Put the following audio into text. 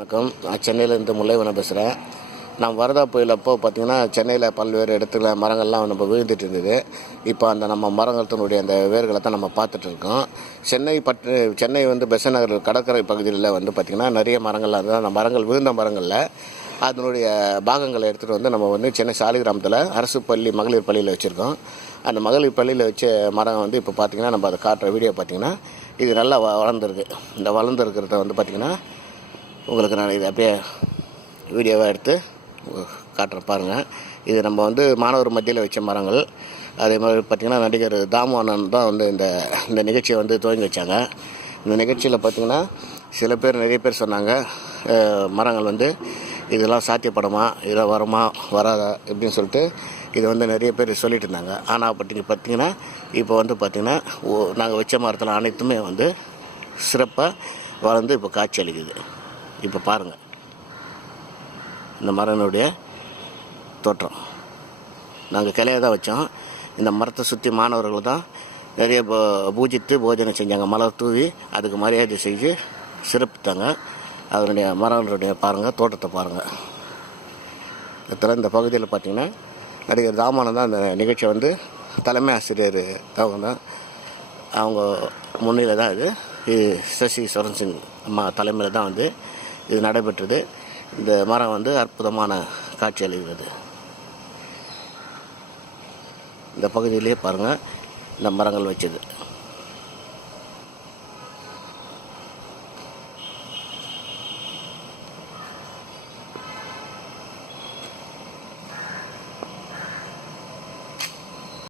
வணக்கம். நான் சென்னையிலேருந்து முல்லைவனம் பேசுகிறேன் நான் வரதா புயல் அப்போ பார்த்தீங்கன்னா சென்னையில் பல்வேறு இடத்துல மரங்கள்லாம் நம்ம விழுந்துட்டு இருந்தது. இப்போ அந்த நம்ம மரங்களத்தினுடைய அந்த வேர்களை தான் நம்ம பார்த்துட்டு இருக்கோம். சென்னை பட்டு சென்னை வந்து பெசன் நகர் கடற்கரை பகுதியில் வந்து பார்த்திங்கன்னா நிறைய மரங்கள்லாம் இருந்தது அந்த மரங்கள் விழுந்த மரங்களில் அதனுடைய பாகங்களை எடுத்துகிட்டு வந்து நம்ம வந்து சென்னை சாலிகிராமத்தில் அரசு பள்ளி மகளிர் பள்ளியில் வச்சுருக்கோம். அந்த மகளிர் பள்ளியில் வச்ச மரம் வந்து இப்போ பார்த்திங்கன்னா நம்ம அதை காட்டுற வீடியோ பார்த்திங்கன்னா இது நல்லா வ வளர்ந்துருக்கு. இந்த வளர்ந்துருக்கிறத வந்து பார்த்திங்கன்னா உங்களுக்கு நான் இது அப்படியே வீடியோவாக எடுத்து காட்டுறேன் பாருங்கள் இது நம்ம வந்து மாணவர் மத்தியில் வச்ச மரங்கள். அதே மாதிரி பார்த்திங்கன்னா நடிகர் தாமோனன் தான் வந்து இந்த இந்த நிகழ்ச்சியை வந்து துவங்கி வச்சாங்க. இந்த நிகழ்ச்சியில் பார்த்திங்கன்னா சில பேர் நிறைய பேர் சொன்னாங்க மரங்கள் வந்து இதெல்லாம் சாத்தியப்படுமா இதில் வருமா வராதா இப்படின்னு சொல்லிட்டு இது வந்து நிறைய பேர் சொல்லிட்டு இருந்தாங்க. ஆனால் பட்டி பார்த்திங்கன்னா இப்போ வந்து பார்த்திங்கன்னா நாங்கள் வச்ச மரத்தில் அனைத்துமே வந்து சிறப்பாக வளர்ந்து இப்போ காட்சி அளிக்குது. இப்போ பாருங்கள் இந்த மரனுடைய தோற்றம். நாங்கள் கிளைய தான் வச்சோம். இந்த மரத்தை சுற்றி மாணவர்கள் தான் நிறைய பூஜித்து போஜனம் செஞ்சாங்க. மலர் தூவி அதுக்கு மரியாதை செஞ்சு சிறப்பித்தாங்க. அதனுடைய மரங்களுடைய பாருங்கள் தோட்டத்தை பாருங்கள் இதில் இந்த பகுதியில் பார்த்திங்கன்னா நடிகர் ராமானந்த் தான் அந்த நிகழ்ச்சியை வந்து தலைமை ஆசிரியர் அவங்க. தான் அவங்க முன்னிலையில் தான் இது. இது சசி சரண் சிங் அம்மா தலைமையில் தான் வந்து இது நடைபெற்றது. இந்த மரம் வந்து அற்புதமான காட்சி அளிக்கிறது. இந்த பகுதியிலே பாருங்கள் இந்த மரங்கள் வச்சது.